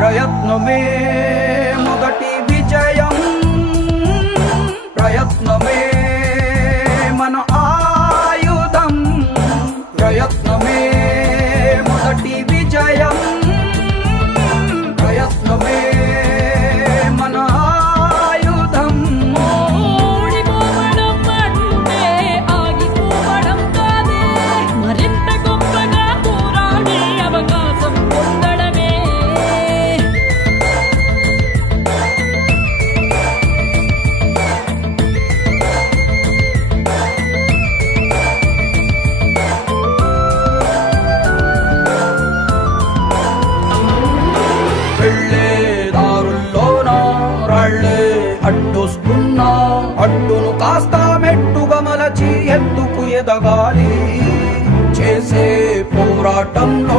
ప్రయత్నమే మొదటి విజయం, ప్రయత్నమే మన ఆయుధం, ప్రయత్నమే మొదటి విజయం, ప్రయత్నమే మన ఆయుధం. ఓడిపోవడం అంటే ఆగిపోవడం కాదే, మరింత గొప్పగా పోరాడే అవకాశం పొందడమే. వెళ్ళే దారుల్లోన రాళ్ళే అడ్డొస్తున్నా, అడ్డును కాస్త మెట్టుగా మలచి ఎత్తుకు ఎదగాలి. చేసే పోరాటంలో